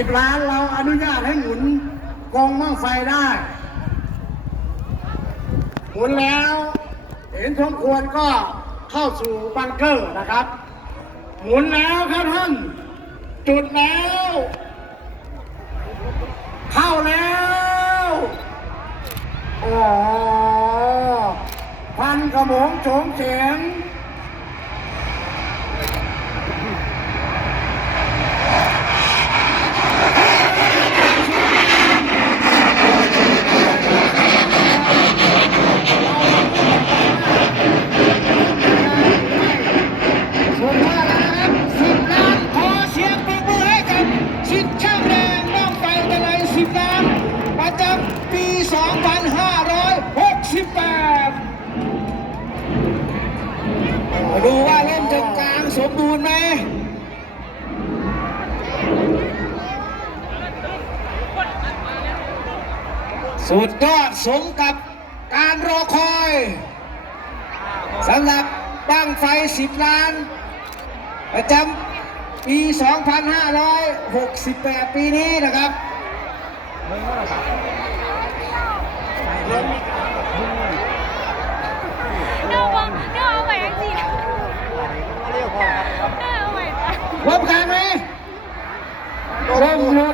10 ล้านเราอนุญาตให้หมุนกองบั้งไฟได้หมุนแล้วเห็นสมควรก็เข้าสู่บังเกอร์นะครับหมุนแล้วครับท่านจุดแล้วเข้าแล้วโอ้พันกระหม่อมโฉมเฉียงดูว่าเล่นจนกลางสมบูรณ์ไหมสุดยอดสมกับการรอคอยสำหรับบั้งไฟ10 ล้านประจำปี 2568 ปีนี้นะครับพบกันไหมลมหยุด